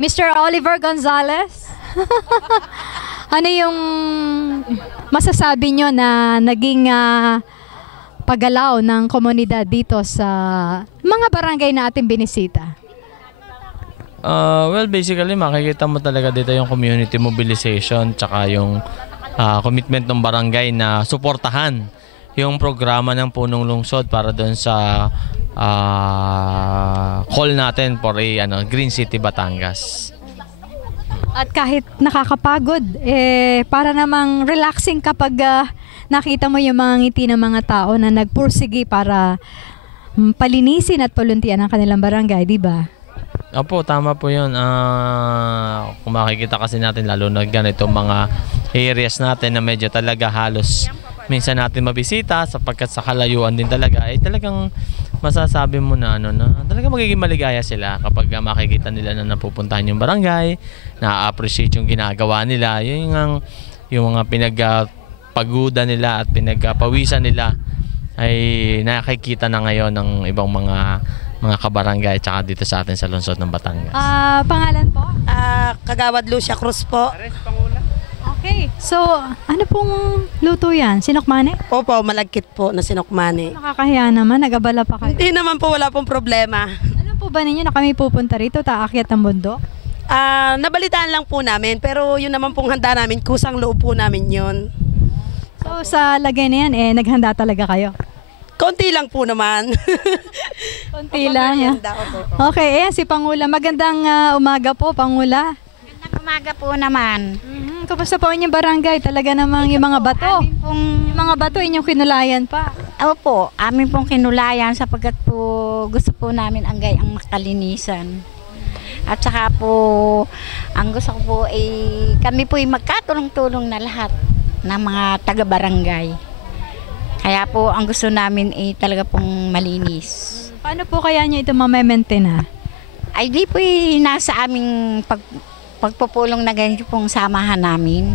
Mr. Oliver Gonzalez, ano yung masasabi nyo na naging paggalaw ng komunidad dito sa mga barangay na ating binisita? Well, basically, makikita mo talaga dito yung community mobilization tsaka yung commitment ng barangay na suportahan yung programa ng Punong Lungsod para doon sa call natin for a Green City Batangas. At kahit nakakapagod, para namang relaxing kapag nakita mo yung mga ngiti ng mga tao na nagpursigi para palinisin at paluntian ang kanilang barangay, di ba? Opo, tama po yun. Kung makikita kasi natin, lalo na ganito mga areas natin na medyo talaga halos minsan natin mabisita sapagkat sa kalayuan din talaga, talagang masasabi mo na talagang magiging maligaya sila kapag makikita nila na napupuntahan yung barangay, na-appreciate yung ginagawa nila, yung mga pinagpaguda nila at pinagpawisan nila ay nakikita na ngayon ng ibang mga kabarangay tsaka dito sa atin sa lungsod ng Batangas. Pangalan po? Kagawad Lucia Cruz po. Okay, so ano pong luto yan? Sinokmane? Opo, malagkit po na sinokmane. Nakakahiya naman, nag-abala pa kayo. Hindi naman po, wala pong problema. Alam po ba ninyo na kami pupunta rito, taakyat ng bundok? Nabalitaan lang po namin, pero yun naman pong handa namin, kusang loob po namin yun. So sa lagay na yan, naghanda talaga kayo? Konti lang po naman. Konti lang. Okay, si Pangula. Magandang umaga po, Pangula. Magandang umaga po naman. Kumusta po inyong barangay? Talaga namang yung mga bato. Yung mga bato inyong kinulayan pa. Opo, amin pong kinulayan sapagkat po gusto po namin ang makalinisan. At saka po, ang gusto ko po ay kami po ay magkatulong-tulong na lahat ng mga taga-barangay. Kaya po ang gusto namin ay talaga pong malinis. Paano po kaya nyo ito ma-maintain? Ay di po ay nasa aming pagpupulong na ganyan pong samahan namin.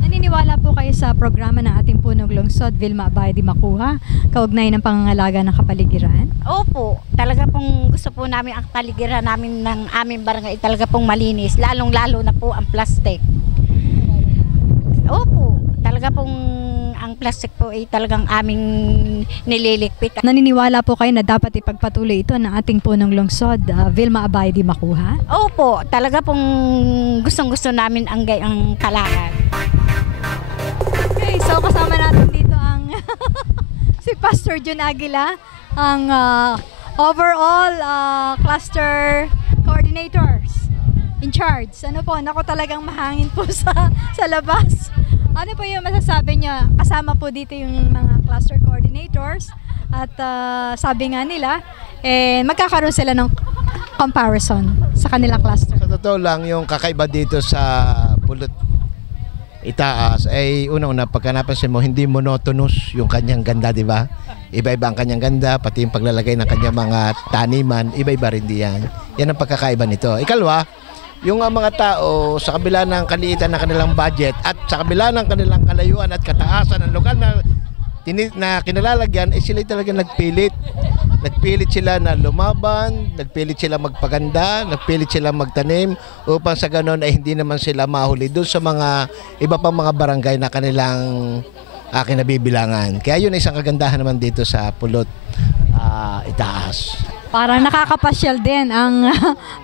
Naniniwala po kayo sa programa ng ating Punong Lungsod, Vilma Abay di Makuha, kaugnay ng pangangalaga ng kapaligiran? Opo, talaga pong gusto po namin ang kapaligiran namin ng aming barangay talaga pong malinis, lalong-lalo na po ang plastic. Opo, talaga pong ang plastic po ay talagang aming nililigpit. Naniniwala po kayo na dapat ipagpatuloy ito ng ating Punong Lungsod, Vilma Abay di Makuha? Opo, talaga pong gustong-gusto namin ang kalakal. Okay, so kasama natin dito ang si Pastor Jun Aguila, ang overall cluster coordinators in charge. Ano po, nako talagang mahangin po sa labas. Ano po yung masasabi niyo? Kasama po dito yung mga cluster coordinators at sabi nga nila, magkakaroon sila ng comparison sa kanilang cluster. Sa totoo lang, yung kakaiba dito sa Pulot Itaas ay unang-una, pagka napansin mo, hindi monotonous yung kanyang ganda, di ba? Iba-iba ang kanyang ganda, pati yung paglalagay ng kanyang mga taniman, iba-iba rin diyan. Yan ang pagkakaiba nito. Ikalwa, yung mga tao sa kabila ng kaliitan ng kanilang budget at sa kabila ng kanilang kalayuan at kataasan ng lokal na kinalalagyan, sila talaga nagpilit. Nagpilit sila na lumaban, nagpilit sila magpaganda, nagpilit sila magtanim upang sa ganon ay hindi naman sila mahuli doon sa mga iba pang mga barangay na kanilang kinabibilangan. Kaya yun ay isang kagandahan naman dito sa Pulot Itaas. Parang nakakapasyal din ang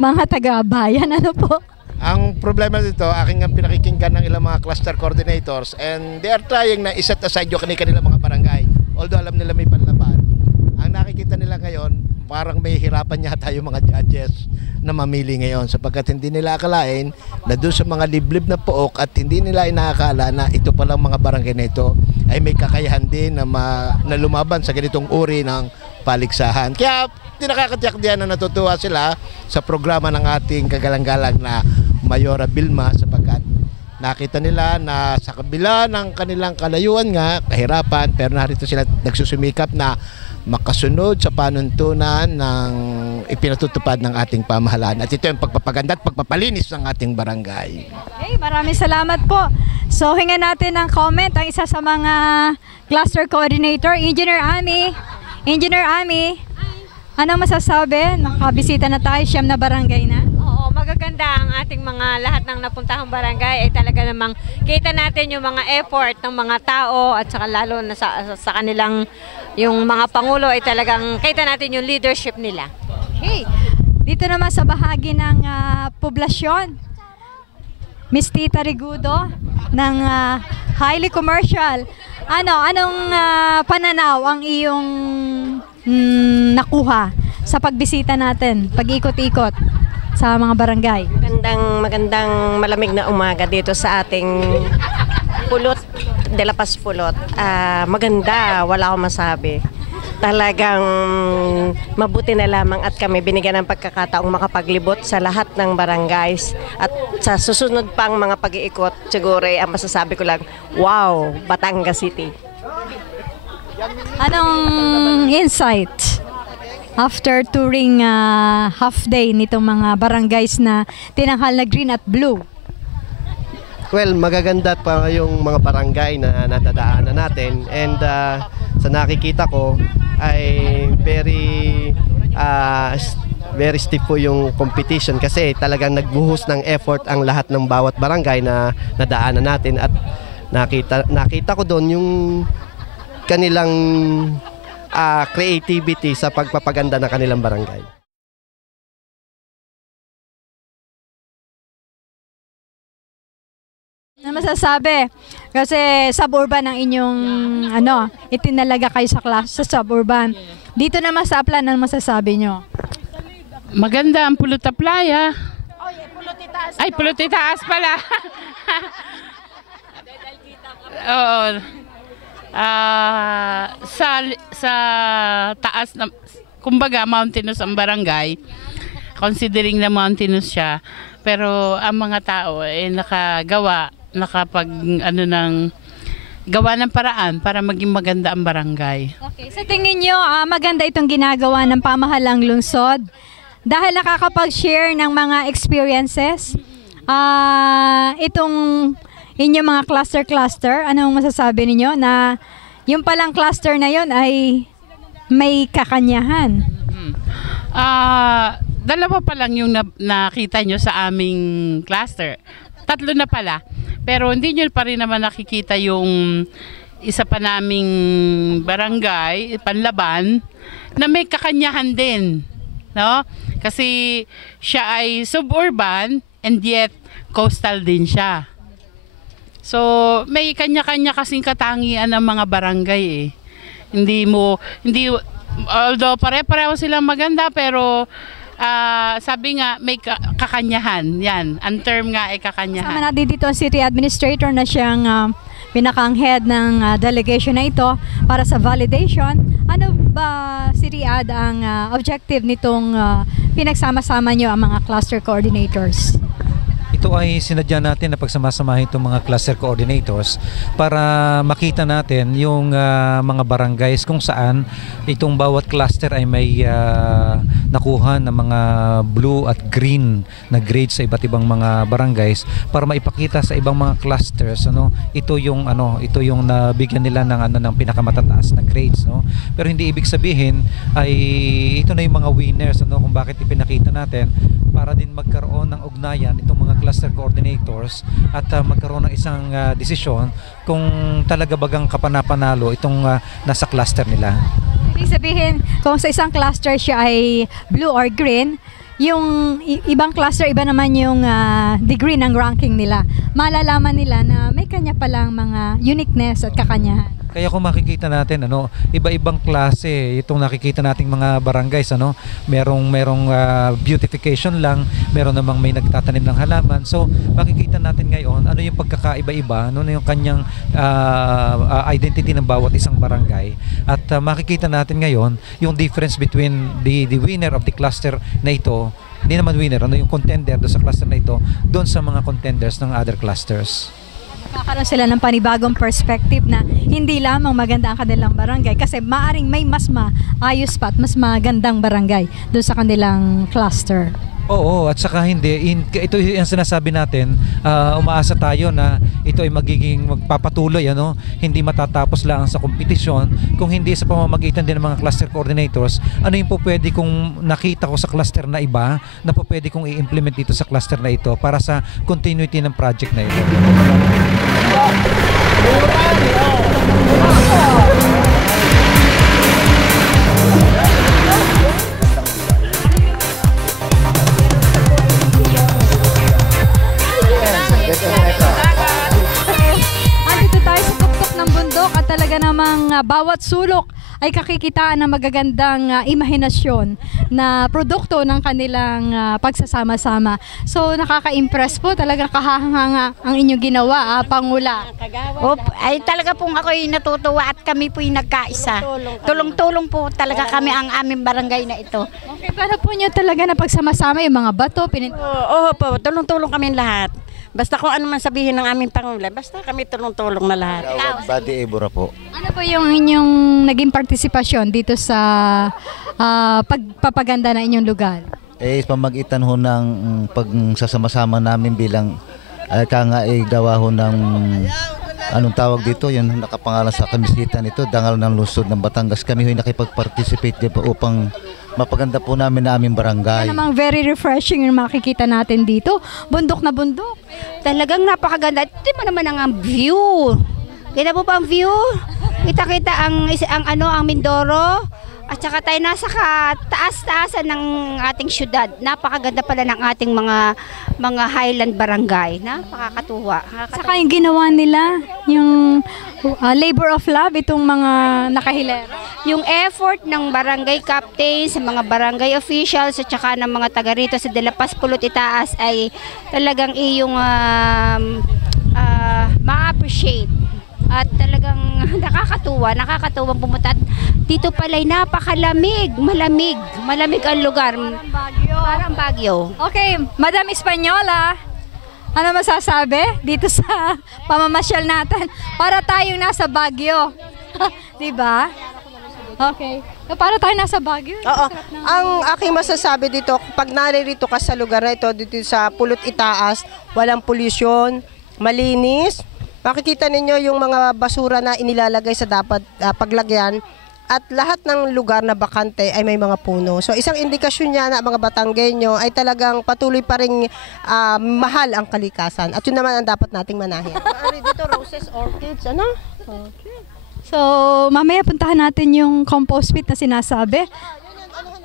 mga taga-bayan. Ano po? Ang problema dito, aking pinakikinggan ng ilang mga cluster coordinators and they are trying na iset aside yung kanilang mga barangay. Although alam nila may panlaban. Ang nakikita nila ngayon, parang may hirapan yata yung mga judges na mamili ngayon sapagkat hindi nila akalain na doon sa mga liblib na pook at hindi nila inaakala na ito palang mga barangay na ito ay may kakayahan din na lumaban sa ganitong uri ng paligsahan. Kaya di nakakatiyak diyan na natutuwa sila sa programa ng ating kagalang-galang na Mayora Vilma sapagkat nakita nila na sa kabila ng kanilang kalayuan nga, kahirapan, pero narito sila nagsusumikap na makasunod sa panuntunan ng ipinatutupad ng ating pamahalaan. At ito yung pagpapaganda at pagpapalinis ng ating barangay. Okay, maraming salamat po. So, hingan natin ng comment ang isa sa mga cluster coordinator, Engineer Ami. Engineer Ami, anong masasabi? Nakabisita na tayo, siyam na barangay na. Oo, magaganda ang ating mga lahat ng napuntahang barangay ay talaga namang kita natin yung mga effort ng mga tao at saka lalo na sa kanilang yung mga pangulo ay talagang kita natin yung leadership nila. Okay. Dito naman sa bahagi ng poblasyon, Miss Tita Rigudo ng highly commercial. Anong pananaw ang iyong nakuha sa pagbisita natin, pag-ikot-ikot sa mga barangay? Magandang malamig na umaga dito sa ating Pulot de la Paz Pulot. Maganda, wala akong masabi. Talagang mabuti na lamang at kami binigyan ng pagkakataong makapaglibot sa lahat ng barangays. At sa susunod pang mga pag-iikot, siguro ang masasabi ko lang, wow, Batangas City. Anong insight after touring half day nitong mga barangays na tinanghal na green at blue? Well, magaganda pa yung mga barangay na natadaanan natin, and sa nakikita ko ay very stiff po yung competition kasi talagang nagbuhos ng effort ang lahat ng bawat barangay na nadaanan natin, at nakita ko doon yung kanilang creativity sa pagpapaganda ng kanilang barangay. Ano masasabi? Kasi suburban ang inyong itinalaga kayo sa suburban. Dito naman sa Aplan, ano masasabi nyo? Maganda ang Puluta Playa. Ay, Pulutitaas pala. Oo. Sa taas na, kumbaga mountainous ang barangay, considering na mountainous siya, pero ang mga tao ay gawa ng paraan para maging maganda ang barangay. Okay, sa tingin nyo, maganda itong ginagawa ng pamahalang lungsod dahil nakakapag-share ng mga experiences. Itong inyong mga cluster, anong masasabi ninyo na yung palang cluster na yon ay may kakanyahan? Dalawa pa lang yung nakita nyo sa aming cluster. 3 na pala. Pero hindi nyo pa rin naman nakikita yung isa pa naming barangay, Panlaban, na may kakanyahan din. No? Kasi siya ay suburban and yet coastal din siya. So, may kanya-kanya kasing katangian ng mga barangay eh. Although pare-pareho silang maganda, pero sabi nga may kakanyahan. Yan, ang term nga ay kakanyahan. Sama natin dito ang city administrator na siyang pinakang head ng delegation na ito para sa validation. Ano ba, City Ad, ang objective nitong pinagsama-sama nyo ang mga cluster coordinators? Ito ay sinadya natin na pagsamasamahin itong mga cluster coordinators para makita natin yung mga barangays kung saan itong bawat cluster ay may nakuha ng mga blue at green na grades sa iba't ibang mga barangays para maipakita sa ibang mga clusters ito yung nabigyan nila ng pinakamatataas na grades, no. Pero hindi ibig sabihin ay ito na yung mga winners, kung bakit ipinakita natin para din magkaroon ng ugnayan itong mga cluster coordinators at magkaroon ng isang desisyon kung talaga bagang kapanapanalo itong nasa cluster nila. Ibig sabihin, kung sa isang cluster siya ay blue or green, yung ibang cluster, iba naman yung degree ng ranking nila. Malalaman nila na may kanya palang mga uniqueness at kakanyahan. Kaya kung makikita natin iba-ibang klase itong nakikita nating mga barangays, merong beautification lang, meron namang may nagtatanim ng halaman. So makikita natin ngayon ano yung pagkakaiba-iba, ano yung kanyang identity ng bawat isang barangay, at makikita natin ngayon yung difference between the winner of the cluster na ito, hindi naman winner, yung contender do sa cluster na ito doon sa mga contenders ng other clusters. Kakaroon sila ng panibagong perspective na hindi lamang maganda ang kanilang barangay kasi maaring may mas maayos pa at mas magandang barangay doon sa kanilang cluster. Oo, at saka hindi. Ito yung sinasabi natin, umaasa tayo na ito ay magpapatuloy, hindi matatapos lang sa kompetisyon, kung hindi sa pamamagitan din ng mga cluster coordinators, ano yung po pwede kong nakita ko sa cluster na iba, na po pwede kong i-implement dito sa cluster na ito para sa continuity ng project na ito. Andito tayo sa tuktok ng bundok at talaga namang bawat sulok ay kakikitaan ng magagandang imahinasyon na produkto ng kanilang pagsasama-sama. So nakaka-impress po, talagang kahahanga ang inyong ginawa, Pangula. Ay talaga pong ako'y natutuwa at kami po'y nagkaisa. Tulong-tulong po talaga kami ang aming barangay na ito. Okay, paano po nyo talaga na pagsama-sama yung mga bato? Oo po, tulong-tulong kami lahat. Basta kung ano man sabihin ng aming Pangulo, basta kami tulong-tulong na lahat. Badi Ebora po. Ano po yung inyong naging partisipasyon dito sa pagpapaganda ng inyong lugar? Pamagitan ho ng pagsasama-sama namin bilang gawa ho ng anong tawag dito, yun nakapangalan sa kamisitan ito, Dangal ng Lungsod ng Batangas. Kami ho'y nakipag-participate din po upang mapaganda po namin na aming barangay. Namang very refreshing yung makikita natin dito. Bundok na bundok. Talagang napakaganda. Ito mo naman ang view. Kita po pa ang view? Kita-kita ang Mindoro. At saka tayo nasa taas-taasan ng ating syudad. Napakaganda pala ng ating mga highland barangay. Napakakatuwa. Saka yung ginawa nila, yung labor of love, itong mga nakahilera. Yung effort ng barangay captain, sa mga barangay officials, at saka ng mga taga rito sa De La Paz, Pulot, Itaas ay talagang iyong ma-appreciate. At talagang nakakatuwang pumunta. Dito pala'y napakalamig, malamig ang lugar. Parang Baguio. Okay, Madam Espanyola, ano masasabi dito sa pamamasyal natin? Para tayong nasa Baguio. Diba? Okay. Para tayo nasa Baguio. Oo. Ang aking masasabi dito, pag naririto ka sa lugar na ito, dito sa Pulot, Itaas, walang polusyon, malinis. Makikita ninyo yung mga basura na inilalagay sa dapat paglagyan at lahat ng lugar na bakante ay may mga puno. So isang indikasyon niya na mga Batanggenyo ay talagang patuloy pa ring mahal ang kalikasan. At yun naman ang dapat nating manahin. Maaari dito roses, orchids, ano? Okay. So mamaya puntahan natin yung compost pit na sinasabi.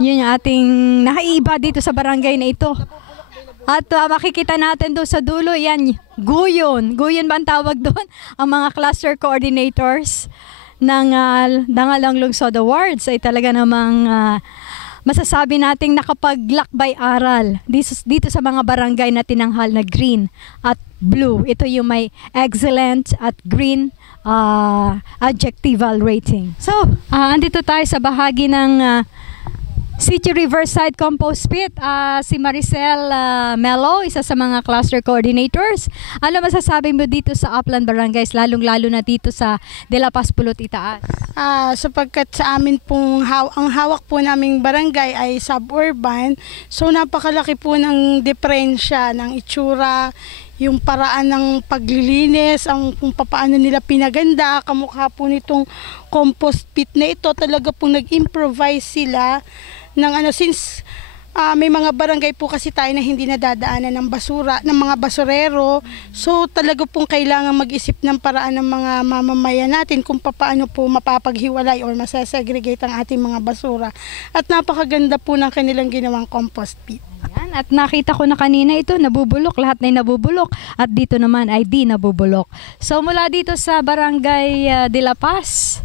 Yun yung ating nakaiba dito sa barangay na ito. At makikita natin doon sa dulo, yan, guyon. Guyon ba ang tawag doon? Ang mga cluster coordinators ng Dangalang Lungsod Awards ay talaga namang masasabi nating nakapaglakbay aral dito sa mga barangay na tinanghal na green at blue. Ito yung may excellent at green adjectival rating. So, andito tayo sa bahagi ng City Riverside Compost Pit. Si Maricel Melo, isa sa mga cluster coordinators. Ano masasabi mo dito sa Upland Barangays, lalong-lalo na dito sa De La Paz, Pulot, Itaas? Sapagkat sa amin pong ang hawak po naming barangay ay suburban, so napakalaki po ng diferensya ng itsura, yung paraan ng paglilinis, kung paano nila pinaganda, kamukha po nitong compost pit na ito, talaga pong nag-improvise sila since may mga barangay po kasi tayo na hindi nadadaanan ng basura, ng mga basurero. So talaga pong kailangan mag-isip ng paraan ng mga mamamayan natin kung paano po mapapaghiwalay or masasegregate ang ating mga basura. At napakaganda po ng kanilang ginawang compost pit. Yan, at nakita ko na kanina ito, nabubulok, lahat na nabubulok at dito naman ay di nabubulok. So mula dito sa Barangay De La Paz,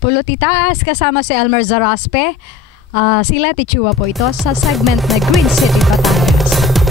Pulot, Itaas, kasama si Elmer Zaraspe, sila Tichua po ito sa segment na Green City, Batangas.